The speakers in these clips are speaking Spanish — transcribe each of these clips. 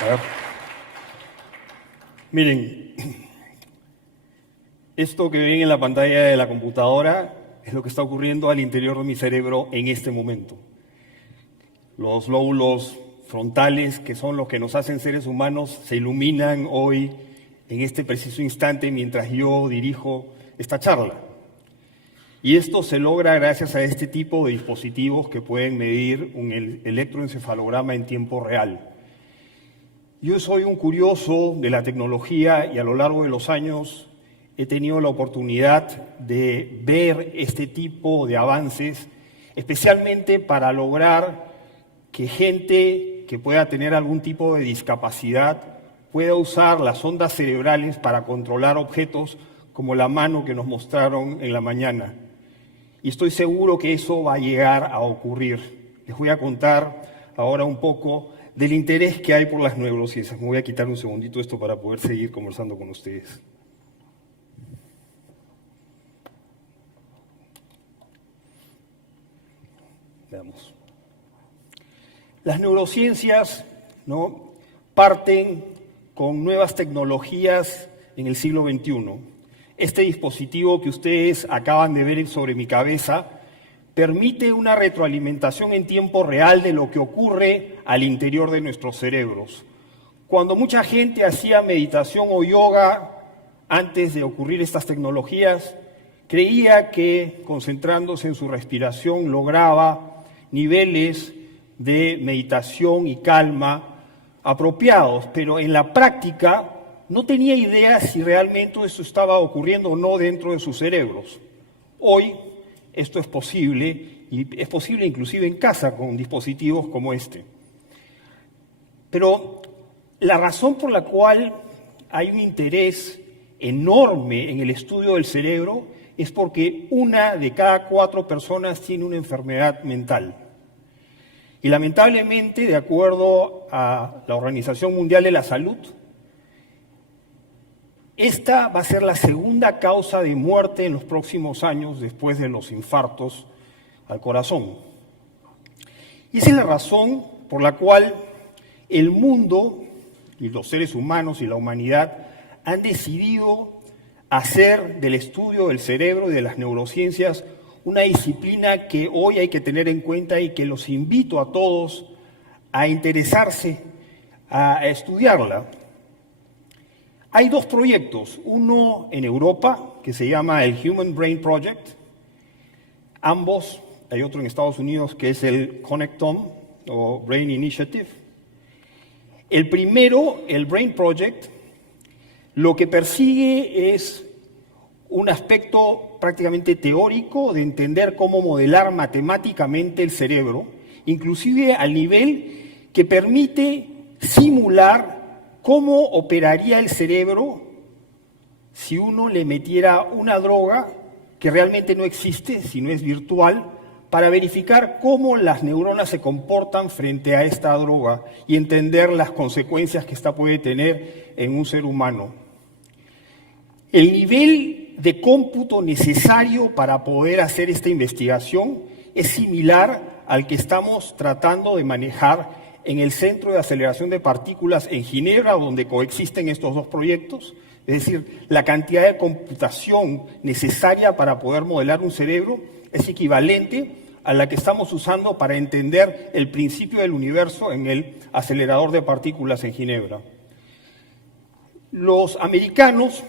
A ver. Miren, esto que ven en la pantalla de la computadora es lo que está ocurriendo al interior de mi cerebro en este momento. Los lóbulos frontales, que son los que nos hacen seres humanos, se iluminan hoy en este preciso instante mientras yo dirijo esta charla. Y esto se logra gracias a este tipo de dispositivos que pueden medir un electroencefalograma en tiempo real. Yo soy un curioso de la tecnología y a lo largo de los años he tenido la oportunidad de ver este tipo de avances, especialmente para lograr que gente que pueda tener algún tipo de discapacidad pueda usar las ondas cerebrales para controlar objetos como la mano que nos mostraron en la mañana. Y estoy seguro que eso va a llegar a ocurrir. Les voy a contar ahora un poco del interés que hay por las neurociencias. Me voy a quitar un segundito esto para poder seguir conversando con ustedes. Veamos. Las neurociencias, ¿no?, parten con nuevas tecnologías en el siglo XXI. Este dispositivo que ustedes acaban de ver sobre mi cabeza permite una retroalimentación en tiempo real de lo que ocurre al interior de nuestros cerebros. Cuando mucha gente hacía meditación o yoga antes de ocurrir estas tecnologías, creía que concentrándose en su respiración lograba niveles de meditación y calma apropiados, pero en la práctica no tenía idea si realmente esto estaba ocurriendo o no dentro de sus cerebros. Hoy esto es posible, y es posible inclusive en casa con dispositivos como este. Pero la razón por la cual hay un interés enorme en el estudio del cerebro es porque 1 de cada 4 personas tiene una enfermedad mental. Y lamentablemente, de acuerdo a la Organización Mundial de la Salud, esta va a ser la segunda causa de muerte en los próximos años después de los infartos al corazón. Y esa es la razón por la cual el mundo y los seres humanos y la humanidad han decidido hacer del estudio del cerebro y de las neurociencias una disciplina que hoy hay que tener en cuenta y que los invito a todos a interesarse, a estudiarla. Hay 2 proyectos, uno en Europa que se llama el Human Brain Project, ambos, hay otro en Estados Unidos que es el Connectome o Brain Initiative. El primero, el Brain Project, lo que persigue es un aspecto prácticamente teórico de entender cómo modelar matemáticamente el cerebro, inclusive al nivel que permite simular cómo operaría el cerebro si uno le metiera una droga que realmente no existe, sino es virtual, para verificar cómo las neuronas se comportan frente a esta droga y entender las consecuencias que esta puede tener en un ser humano. El nivel de cómputo necesario para poder hacer esta investigación es similar al que estamos tratando de manejar en el Centro de Aceleración de Partículas en Ginebra, donde coexisten estos 2 proyectos, es decir, la cantidad de computación necesaria para poder modelar un cerebro es equivalente a la que estamos usando para entender el principio del universo en el acelerador de partículas en Ginebra. Los americanos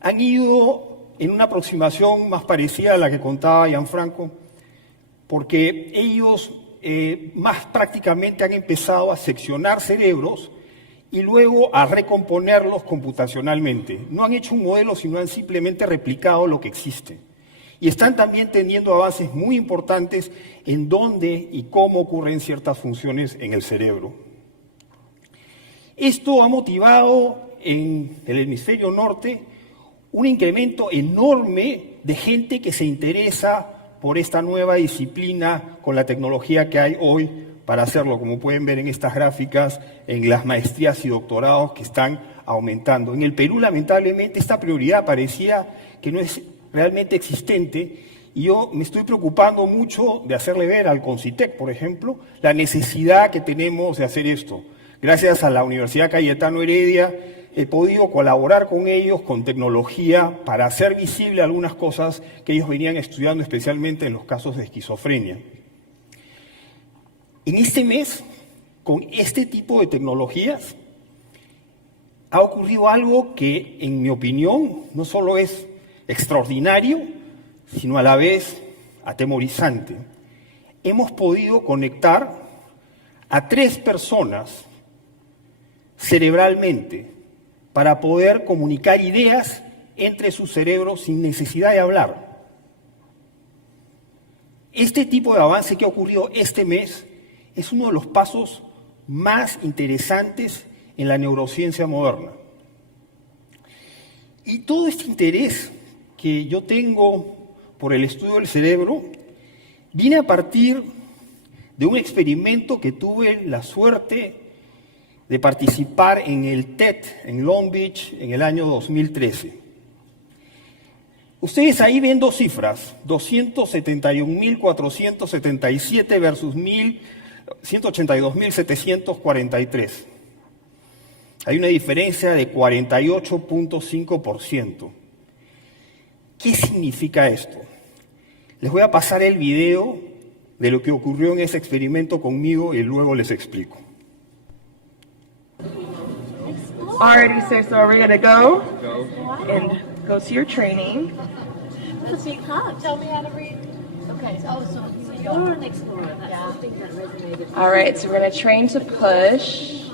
han ido en una aproximación más parecida a la que contaba Gianfranco, porque ellos más prácticamente han empezado a seccionar cerebros y luego a recomponerlos computacionalmente. No han hecho un modelo, sino han simplemente replicado lo que existe. Y están también teniendo avances muy importantes en dónde y cómo ocurren ciertas funciones en el cerebro. Esto ha motivado en el hemisferio norte un incremento enorme de gente que se interesa por esta nueva disciplina con la tecnología que hay hoy para hacerlo, como pueden ver en estas gráficas, en las maestrías y doctorados que están aumentando. En el Perú, lamentablemente, esta prioridad parecía que no es realmente existente y yo me estoy preocupando mucho de hacerle ver al CONCITEC, por ejemplo, la necesidad que tenemos de hacer esto. Gracias a la Universidad Cayetano Heredia he podido colaborar con ellos con tecnología para hacer visible algunas cosas que ellos venían estudiando, especialmente en los casos de esquizofrenia. En este mes, con este tipo de tecnologías, ha ocurrido algo que, en mi opinión, no solo es extraordinario, sino a la vez atemorizante. Hemos podido conectar a 3 personas cerebralmente para poder comunicar ideas entre sus cerebros sin necesidad de hablar. Este tipo de avance que ha ocurrido este mes es uno de los pasos más interesantes en la neurociencia moderna. Y todo este interés que yo tengo por el estudio del cerebro viene a partir de un experimento que tuve la suerte de participar en el TED en Long Beach en el año 2013. Ustedes ahí ven 2 cifras, 271.477 versus 182.743. Hay una diferencia de 48.5%. ¿Qué significa esto? Les voy a pasar el video de lo que ocurrió en ese experimento conmigo y luego les explico. Alrighty, sir, so we're gonna go and go to your training. Tell me how to read. Okay, so you're an explorer. That's the thing that resonated. Alright, so we're gonna train to push.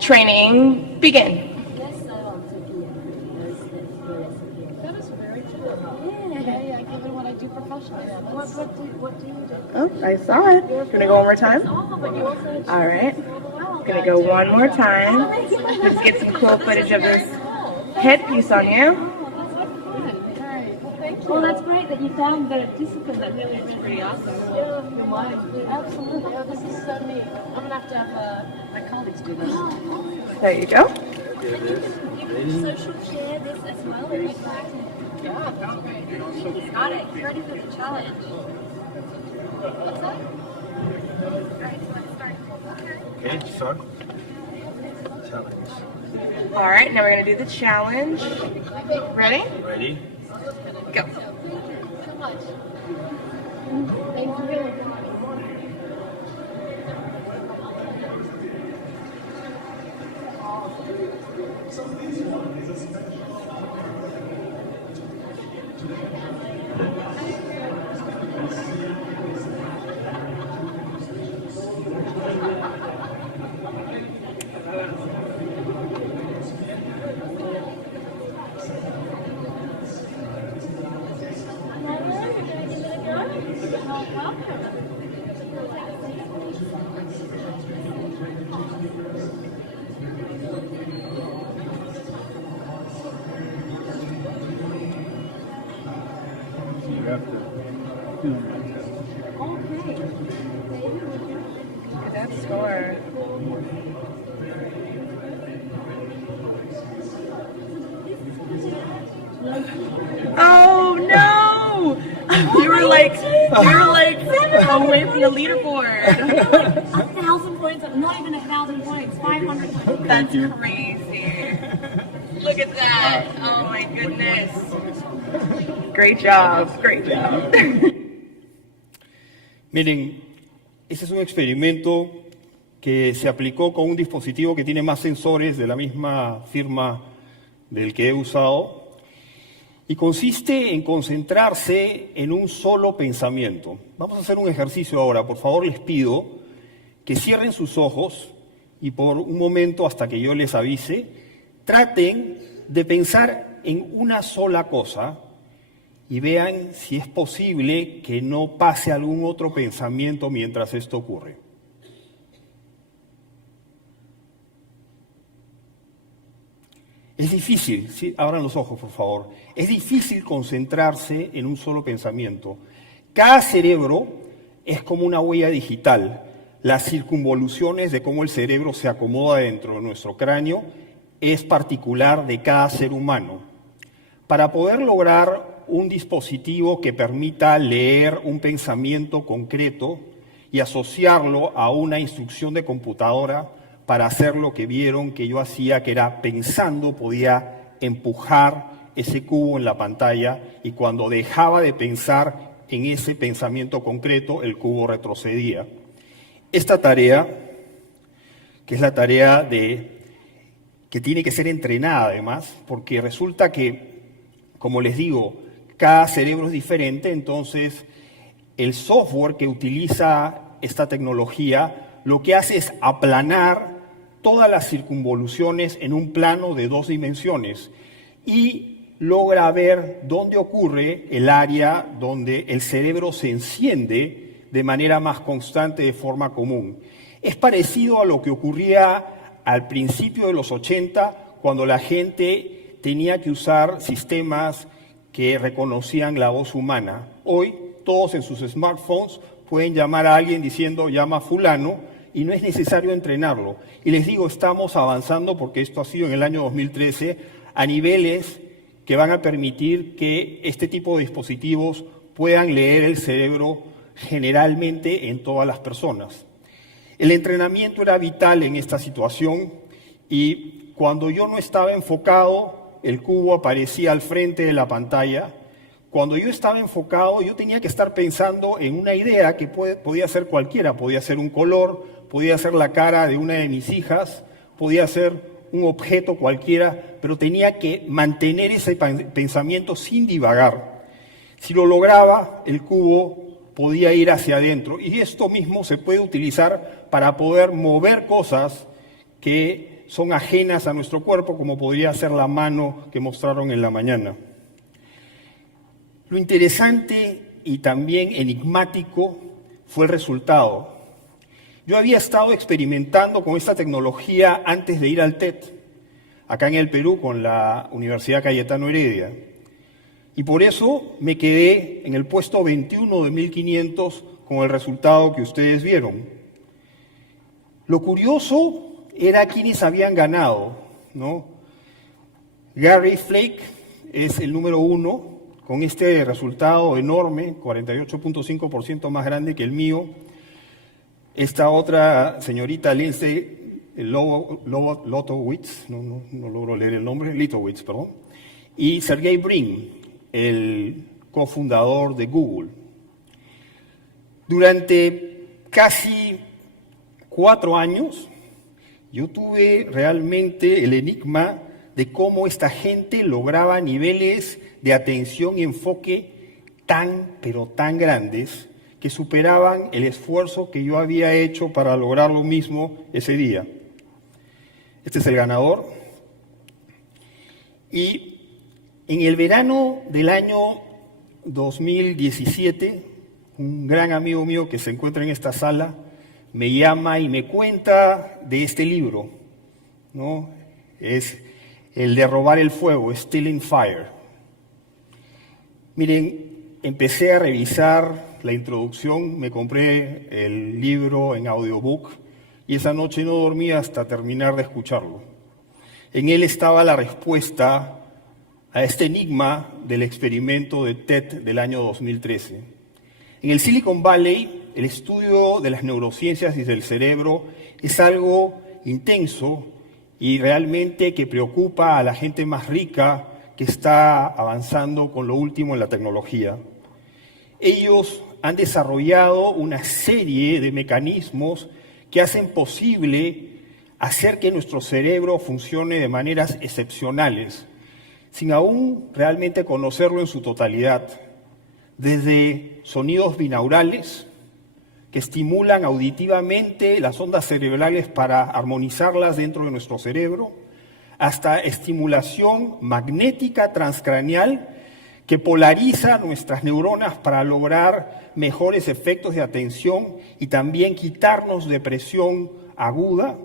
Training, begin. That is very true. Yeah, given what I do professionally. What do you do? Oh, I saw it. Gonna go one more time? Oh, but you also Alright. Gonna go one more time. Let's get some cool footage of this headpiece on you. Well, that's great that you found the discipline that really is pretty awesome. Yeah, your mind. Absolutely. Oh, this is so neat. I'm gonna have my colleagues do this. There you go. You can social share this as well and make back. Yeah, he's got it. He's ready for the challenge. What's that? Alright, so let's start. Okay, start. Challenge. Alright, now we're gonna do the challenge. Ready? Ready? Go. Thank you so much. Thank you. Look at that score. Oh no! You were like away from the leaderboard. 1,000 points, not even 1,000 points, 500 points. That's crazy. Look at that. Oh my goodness. Great job. Great job. Miren, ese es un experimento que se aplicó con un dispositivo que tiene más sensores de la misma firma del que he usado y consiste en concentrarse en un solo pensamiento. Vamos a hacer un ejercicio ahora. Por favor, les pido que cierren sus ojos y por un momento, hasta que yo les avise, traten de pensar en una sola cosa y vean si es posible que no pase algún otro pensamiento mientras esto ocurre. Es difícil, ¿sí? Abran los ojos, por favor. Es difícil concentrarse en un solo pensamiento. Cada cerebro es como una huella digital. Las circunvoluciones de cómo el cerebro se acomoda dentro de nuestro cráneo es particular de cada ser humano. Para poder lograr un dispositivo que permita leer un pensamiento concreto y asociarlo a una instrucción de computadora para hacer lo que vieron que yo hacía, que era pensando, podía empujar ese cubo en la pantalla y cuando dejaba de pensar en ese pensamiento concreto, el cubo retrocedía. Esta tarea, que es la tarea que tiene que ser entrenada además, porque resulta que, como les digo, cada cerebro es diferente, entonces el software que utiliza esta tecnología lo que hace es aplanar todas las circunvoluciones en un plano de 2 dimensiones y logra ver dónde ocurre el área donde el cerebro se enciende de manera más constante de forma común. Es parecido a lo que ocurría al principio de los 80, cuando la gente tenía que usar sistemas que reconocían la voz humana. Hoy, todos en sus smartphones pueden llamar a alguien diciendo llama a fulano y no es necesario entrenarlo. Y les digo, estamos avanzando porque esto ha sido en el año 2013 a niveles que van a permitir que este tipo de dispositivos puedan leer el cerebro generalmente en todas las personas. El entrenamiento era vital en esta situación y cuando yo no estaba enfocado, el cubo aparecía al frente de la pantalla. Cuando yo estaba enfocado, yo tenía que estar pensando en una idea que podía ser cualquiera, podía ser un color, podía ser la cara de una de mis hijas, podía ser un objeto cualquiera, pero tenía que mantener ese pensamiento sin divagar. Si lo lograba, el cubo podía ir hacia adentro. Y esto mismo se puede utilizar para poder mover cosas que son ajenas a nuestro cuerpo, como podría ser la mano que mostraron en la mañana. Lo interesante y también enigmático fue el resultado. Yo había estado experimentando con esta tecnología antes de ir al TED, acá en el Perú, con la Universidad Cayetano Heredia. Y por eso me quedé en el puesto 21 de 1500 con el resultado que ustedes vieron. Lo curioso era quiénes habían ganado, ¿no? Gary Flake es el número 1, con este resultado enorme, 48.5% más grande que el mío. Esta otra señorita Lindsay Litowitz, no logro leer el nombre, Litowitz, perdón, y Sergey Brin, el cofundador de Google. Durante casi 4 años, yo tuve realmente el enigma de cómo esta gente lograba niveles de atención y enfoque pero tan grandes que superaban el esfuerzo que yo había hecho para lograr lo mismo ese día. Este es el ganador. Y en el verano del año 2017, un gran amigo mío que se encuentra en esta sala me llama y me cuenta de este libro, ¿no? Es el de Robar el Fuego, Stealing Fire. Miren, empecé a revisar la introducción, me compré el libro en audiobook y esa noche no dormí hasta terminar de escucharlo. En él estaba la respuesta a este enigma del experimento de TED del año 2013. En el Silicon Valley, el estudio de las neurociencias y del cerebro es algo intenso y realmente que preocupa a la gente más rica que está avanzando con lo último en la tecnología. Ellos han desarrollado una serie de mecanismos que hacen posible hacer que nuestro cerebro funcione de maneras excepcionales, sin aún realmente conocerlo en su totalidad, desde sonidos binaurales que estimulan auditivamente las ondas cerebrales para armonizarlas dentro de nuestro cerebro, hasta estimulación magnética transcraneal que polariza nuestras neuronas para lograr mejores efectos de atención y también quitarnos depresión aguda,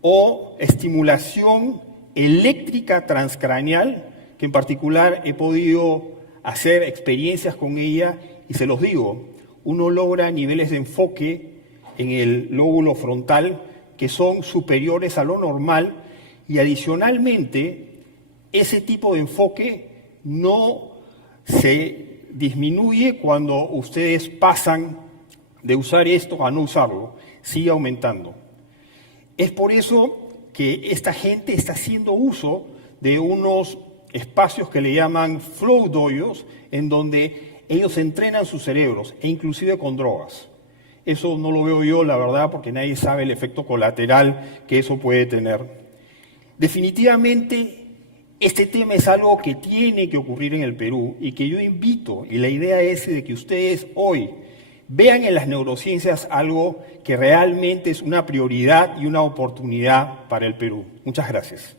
o estimulación eléctrica transcraneal, que en particular he podido hacer experiencias con ella y se los digo, uno logra niveles de enfoque en el lóbulo frontal que son superiores a lo normal y adicionalmente ese tipo de enfoque no se disminuye cuando ustedes pasan de usar esto a no usarlo sigue aumentando. Es por eso que esta gente está haciendo uso de unos espacios que le llaman flow dojos, en donde ellos entrenan sus cerebros, e inclusive con drogas. Eso no lo veo yo, la verdad, porque nadie sabe el efecto colateral que eso puede tener. Definitivamente, este tema es algo que tiene que ocurrir en el Perú y que yo invito, y la idea es de que ustedes hoy vean en las neurociencias algo que realmente es una prioridad y una oportunidad para el Perú. Muchas gracias.